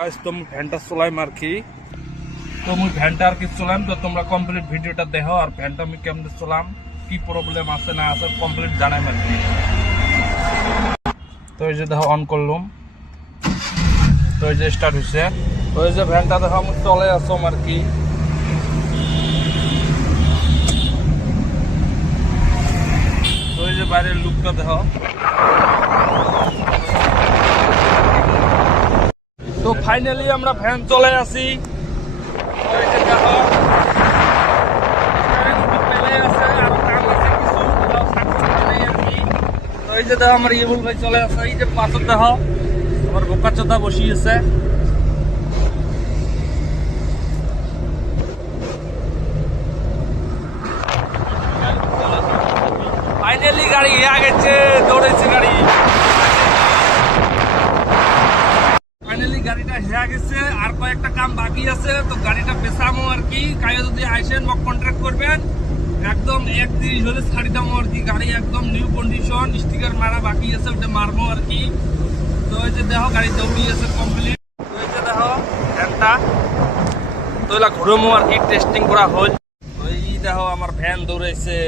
Guys তো মুই ভ্যানটা চলাইম আর কি। তো মুই ভ্যানটা আর কি চলাম, তো তোমরা কমপ্লিট ভিডিওটা দেখো। আর ভ্যানটা আমি কেমনে চলাম, কি প্রবলেম আছে না আছে কমপ্লিট জানাইম আর কি। তো এই যে দেখো অন করলাম, তো এই যে স্টার্ট হয়েছে। তো এই যে ভ্যানটা দেখো আমি চলে আসম আর কি। তো এই যে বাইরের লুকটা দেখো। তো ফাইনালি আমরা ভ্যান চলে আসি। তো এই যে দেখো তো এই যে দেখো আমার ইবুল ভাই চলে আসে। এই যে পাথর দেখো আমার বোকা চোদা বসিয়েছে। ফাইনালি গাড়ি গেছে, দৌড়েছে গাড়ি। ফাইনালি গাড়িটা হেয়া গেছে, আর কয়েকটা কাম বাকি আছে। তো গাড়িটা বেচামো আর কি। কাজে যদি আইসেন বা কন্ট্রাক্ট করবেন একদম 1:30 হলে ছাড়ি দামো আর কি। গাড়ি একদম নিউ কন্ডিশন, স্টিকার মারা বাকি আছে, ওটা মারবো আর কি। তো এই যে দেখো গাড়ি দৌড়িয়েছে কমপ্লিট। তো এই যে দেখো ভ্যানটা তো এলা ঘুরমো আর কি, টেস্টিং করা হল। তো এই দেখো আমার ভ্যান দৌড়াইছে।